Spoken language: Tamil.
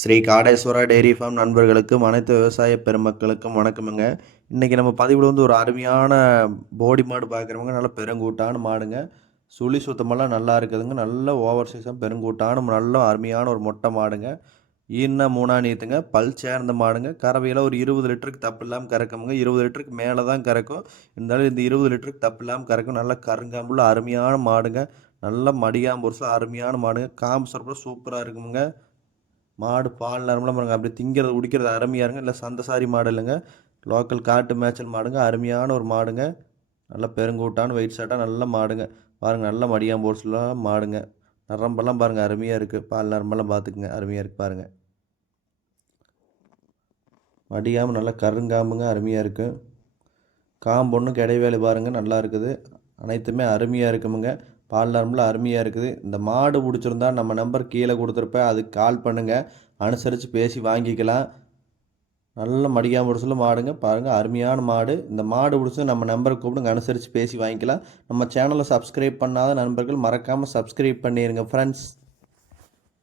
ஸ்ரீ காடேஸ்வரா டெய்ரி ஃபார்ம் நண்பர்களுக்கும் அனைத்து விவசாய பெருமக்களுக்கும் வணக்கமுங்க. இன்றைக்கி நம்ம பதிவில் ஒரு அருமையான போடி மாடு பார்க்குறவங்க. நல்ல பெருங்கூட்டான மாடுங்க. சுழி சுத்தமெல்லாம் நல்லா இருக்குதுங்க. நல்ல ஓவர் சைஸாக பெருங்கூட்டான நல்ல அருமையான ஒரு மொட்டை மாடுங்க. ஈன்னா 3 நீத்துங்க. பல் சேர்ந்த மாடுங்க. கறவையில் ஒரு 20 லிட்டருக்கு தப்பு இல்லாமல் கறக்குமுங்க. 20 லிட்டருக்கு மேலே தான் கறக்கும். இருந்தாலும் இந்த 20 லிட்டருக்கு தப்பு இல்லாமல் கறக்கும். நல்ல கருங்காம்புள்ள அருமையான மாடுங்க. நல்ல மடியாம்பொருசில் அருமையான மாடுங்க. காம்பு சரப்புலாம் சூப்பராக இருக்குமுங்க. மாடு பால் நரம்புலாம் பாருங்க அப்படியே திங்கிறது குடிக்கிறது அருமையாக இருங்க. இல்லை சந்தைசாரி மாடு இல்லைங்க, லோக்கல் காட்டு மேய்ச்சல் மாடுங்க. அருமையான ஒரு மாடுங்க. நல்ல பெருங்கூட்டான வெயிட் சாட்டாக நல்ல மாடுங்க. பாருங்கள் நல்ல மடியாம் போர்ஸ்லாம் மாடுங்க. நரம்பெல்லாம் பாருங்கள் அருமையாக இருக்குது. பால் நரம்பெல்லாம் பார்த்துக்குங்க அருமையாக இருக்குது பாருங்கள். மடியாமல் நல்லா கருங்காம்புங்க அருமையாக இருக்குது. காம்பு ஒன்றும் கிடைவேலை பாருங்கள் நல்லா இருக்குது. அனைத்துமே அருமையாக இருக்குமுங்க. பால் நரம்பில் அருமையாக இருக்குது. இந்த மாடு பிடிச்சிருந்தா நம்ம நம்பர் கீழே கொடுத்துருப்பேன், அதுக்கு கால் பண்ணுங்கள். அனுசரித்து பேசி வாங்கிக்கலாம். நல்ல மடிக்காம முடிச்சல மாடுங்க. பாருங்கள் அருமையான மாடு. இந்த மாடு பிடிச்சி நம்ம நம்பருக்கு கூப்பிடுங்க, அனுசரித்து பேசி வாங்கிக்கலாம். நம்ம சேனலை சப்ஸ்கிரைப் பண்ணாத நண்பர்கள் மறக்காமல் சப்ஸ்கிரைப் பண்ணிடுங்க ஃப்ரெண்ட்ஸ்.